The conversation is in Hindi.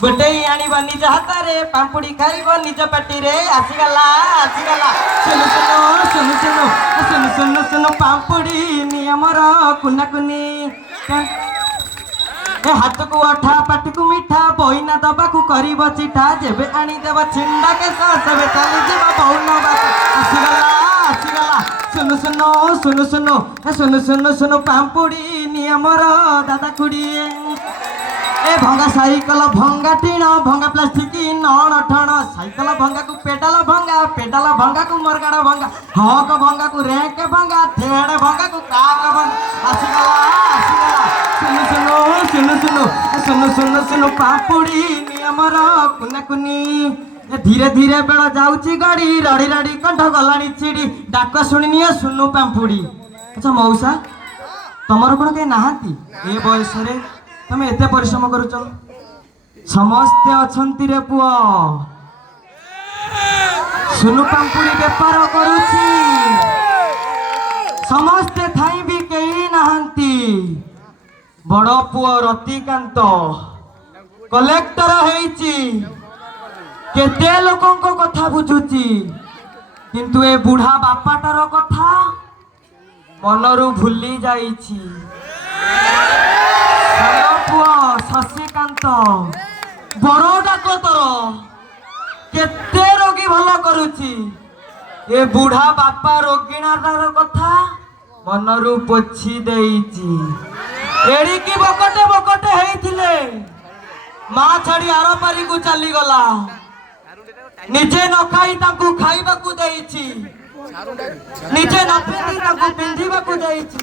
गोटे आनिब निज हाथ रे पांपुड़ी खाइब निज पाटी रे आसीगला आसीगला सुनु सुनु सुनु सुनु सुनु सुनु पांपुड़ी नियमर कुना कुनी हाथ को अठा पाटी को मीठा बहिना दबाकू करिब चिठा जेबे आनी देब छिंडा के सबे चली जीव बहुन आसीगला आसीगला सुनु सुनु सुनु सुनु सुनु सुनु सुनु पांपुड़ी नियमर दादा खुड़ी ए भंगा साइकल भंगा टीण भंगा प्लास्टिक नण ठण साइकल भंगा को पेडाल भंगा को मरगाड़ भंगा हक भंगा को रैंक भंगा थेड़ भंगा को काक भंगा आसीगला आसीगला सुनु सुनु सुनु सुनु सुनु सुनु पांपुड़ी नियमर कुना कुनी धीरे धीरे बेल जाऊची गाड़ी रड़ी रड़ी कंठ गलानी चिड़ी डाक शुणी सुनु पांपुड़ी। अच्छा मौसा तमर कौन कहीं नहांती ए बयस तमें एते परिश्रम करुच समस्ते अच्छी रे पुआ सुनु पांपुड़ी बेपार करुची समस्ते थाई भी कहीं नहांती बड़ पुआ रतिकांत कलेक्टर होईची केते लोकों को कथा बुझुची किंतु ए बुढ़ा बापाटार कथा मनरू भूली जाईची शशिकांत बड़ डाक्तर केते रोगी भल करुची ए बुढ़ा बापा रोगिणार कथा मनरू पोछि देईची एड़िकी बकटे बकटे हेइथिले माँ छाड़ी आर पारी को चली गला निजे न खाई ताकू खाइबा को देईची निजे न पिंधी ताकू पिंधीबा को देईची